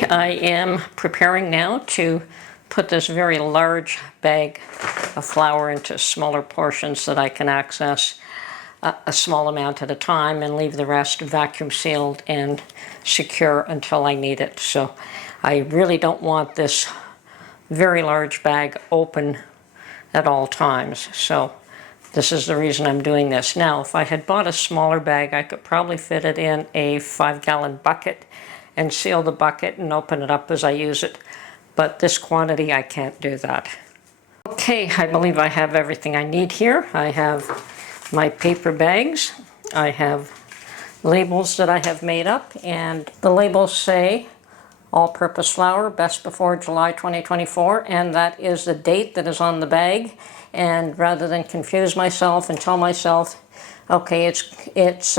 Okay, I am preparing now to put this very large bag of flour into smaller portions so that I can access a small amount at a time and leave the rest vacuum sealed and secure until I need it. So I really don't want this very large bag open at all times. So this is the reason I'm doing this. Now, if I had bought a smaller bag, I could probably fit it in a 5-gallon bucket and seal the bucket and open it up as I use it. But this quantity, I can't do that. Okay, I believe I have everything I need here. I have my paper bags. I have labels that I have made up, and the labels say all-purpose flour, best before July 2024, and that is the date that is on the bag. And rather than confuse myself and tell myself, okay, it's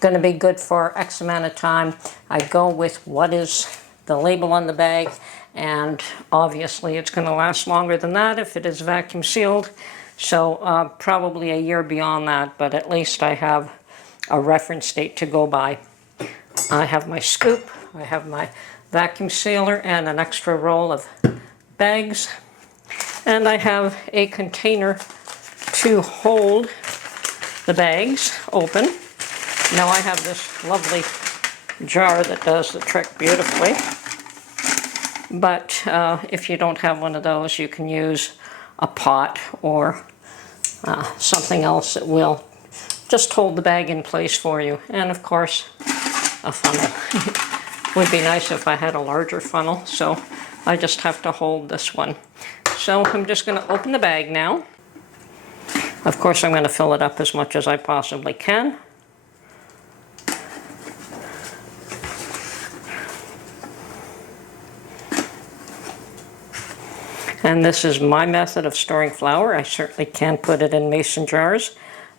going to be good for X amount of time, I go with what is the label on the bag, and obviously it's going to last longer than that if it is vacuum sealed. So probably a year beyond that, but at least I have a reference date to go by. I have my scoop, I have my vacuum sealer and an extra roll of bags, and I have a container to hold the bags open. Now I have this lovely jar that does the trick beautifully, but if you don't have one of those, you can use a pot or something else that will just hold the bag in place for you. And of course, a funnel. Would be nice if I had a larger funnel, so I just have to hold this one. So I'm just going to open the bag now. Of course, I'm going to fill it up as much as I possibly can. And this is my method of storing flour. I certainly can put it in mason jars,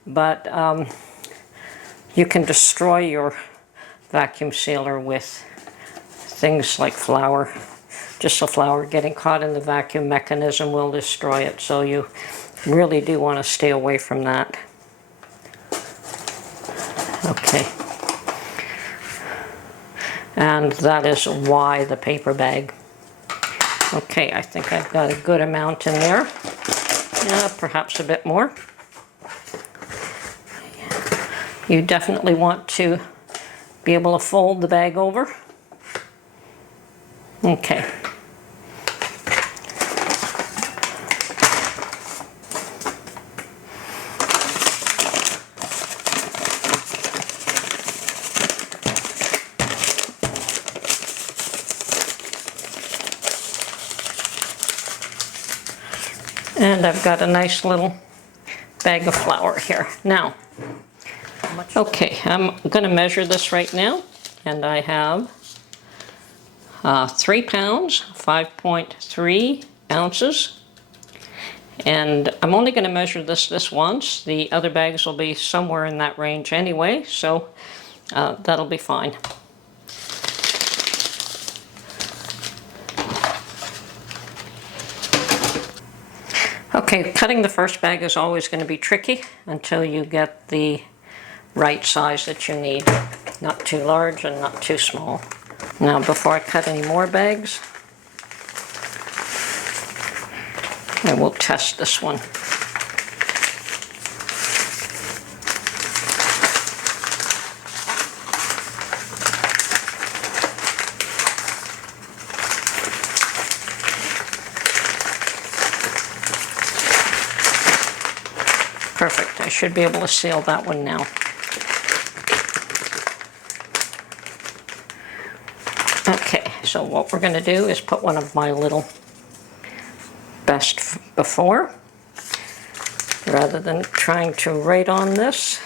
but you can destroy your vacuum sealer with things like flour. Just the flour getting caught in the vacuum mechanism will destroy it, so you really do want to stay away from that. Okay. And that is why the paper bag. Okay, I think I've got a good amount in there. Perhaps a bit more. You definitely want to be able to fold the bag over. Okay. And I've got a nice little bag of flour here. Now, okay, I'm going to measure this right now, and I have 3 pounds, 5.3 ounces, and I'm only going to measure this once. The other bags will be somewhere in that range anyway, so that'll be fine. Okay, cutting the first bag is always going to be tricky until you get the right size that you need. Not too large and not too small. Now, before I cut any more bags, I will test this one. Perfect. I should be able to seal that one now. Okay, so what we're going to do is put one of my little best before, rather than trying to write on this.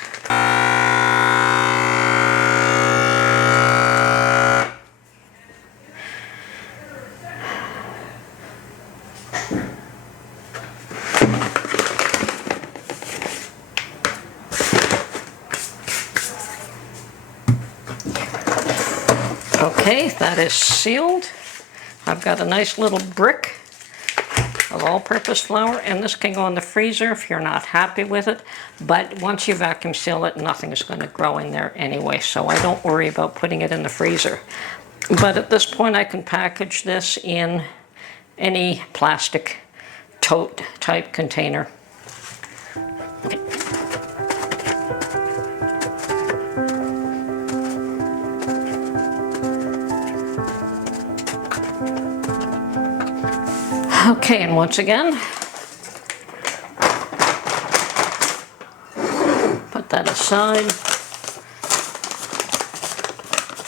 Okay, that is sealed. I've got a nice little brick of all-purpose flour, and this can go in the freezer if you're not happy with it, but once you vacuum seal it, nothing is going to grow in there anyway, so I don't worry about putting it in the freezer. But at this point I can package this in any plastic tote type container. Okay, and once again, put that aside.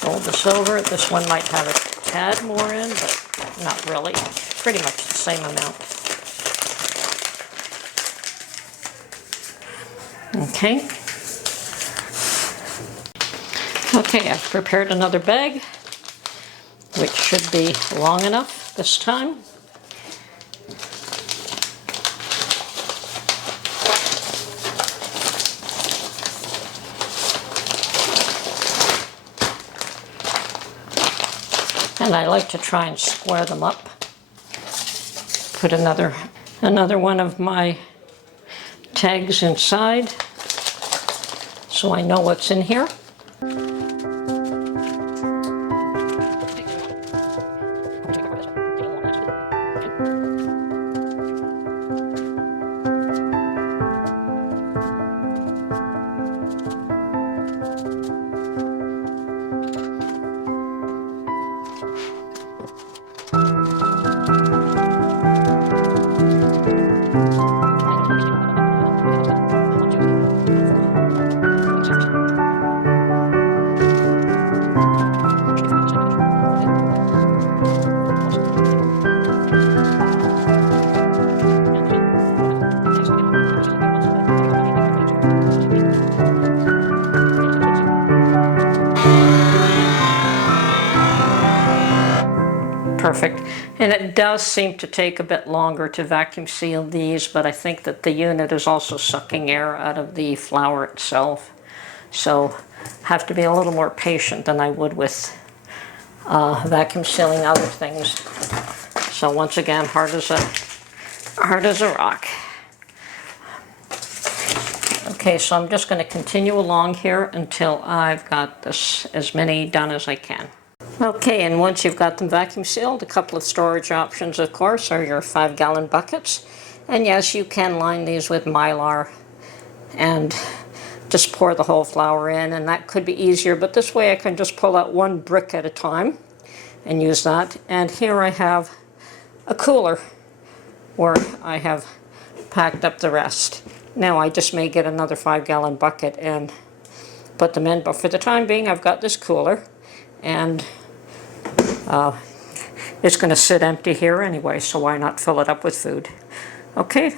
Fold this over. This one might have a tad more in, but not really. Pretty much the same amount. Okay. Okay, I've prepared another bag, which should be long enough this time. And I like to try and square them up. Put another one of my tags inside so I know what's in here. Perfect. And it does seem to take a bit longer to vacuum seal these, but I think that the unit is also sucking air out of the flower itself. So have to be a little more patient than I would with vacuum sealing other things. So once again, hard as a rock. Okay, so I'm just going to continue along here until I've got this as many done as I can. Okay, and once you've got them vacuum sealed, a couple of storage options, of course, are your 5-gallon buckets. And yes, you can line these with Mylar and just pour the whole flour in, and that could be easier, but this way I can just pull out one brick at a time and use that. And here I have a cooler where I have packed up the rest. Now I just may get another 5-gallon bucket and put them in, but for the time being I've got this cooler, and it's going to sit empty here anyway, so why not fill it up with food? Okay.